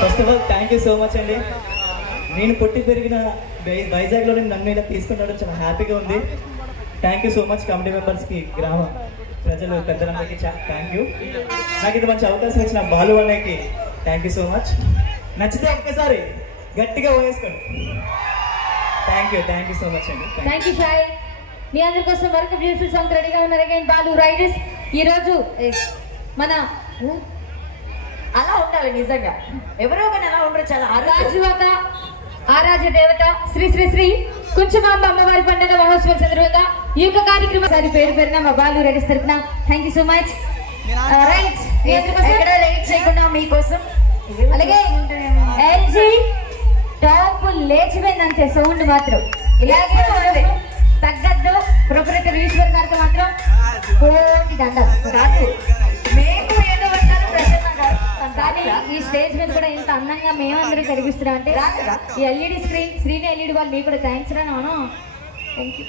First of all thank you so much అండి. నేను పుట్టి పెరిగిన వైజాగ్లో నన్ను ఇలా తీసుకుంటాడు చాలా హ్యాపీగా ఉంది. Thank you so much committee మెంబర్స్కి, గ్రామ ప్రజలు పెద్దలందరికీ థ్యాంక్ యూ. నాకు ఇది మంచి అవకాశం ఇచ్చిన బాలు అన్నయ్యకి థ్యాంక్ యూ సో మచ్. నచ్చితే ఒక్కసారి గట్టిగా వేసుకోండి. థ్యాంక్ యూ సో మచ్ అండి. Thank you Sai. మీ అందరి కోసం మరొక బ్యూటిఫుల్ సాంగ్ రెడీగా ఉన్నారు. Again Balu riders. ఈ రోజు మన అలా ఉండాలి నిజంగా, ఎవరో కానీ అలా ఉండరు. చాలా రాజువత ఆరాధ్య దేవత శ్రీ శ్రీ శ్రీ కుంచుమాంబ అమ్మవారి పండుగ మహోత్సవం సందర్భంగా ఈ యొక్క కార్యక్రమం పేరు పేరున మా బాలు రైడర్స్ తరఫున thank you so much. Right, ఎక్కడ లేట్ చేయకుండా మీకోసం. అలాగే ఎల్జీ టాప్ లేచిపోయిందంటే సౌండ్ మాత్రం ఇలాగే ఉంది, తగ్గద్దు. ప్రొపరేటర్ ఈశ్వర్ గారికి మాత్రం కోటి దండాలు. కాదు, మేము ఏదో అంటారు ప్రసన్న గారు, కానీ ఈ స్టేజ్ మీద కూడా ఇంత అందంగా మేమందరం కనిపిస్తున్నాం అంటే ఈ ఎల్ఈడి స్క్రీన్ శ్రీని ఎల్ఈడి వాళ్ళు మీకు కూడా థ్యాంక్స్ రా. Thank you.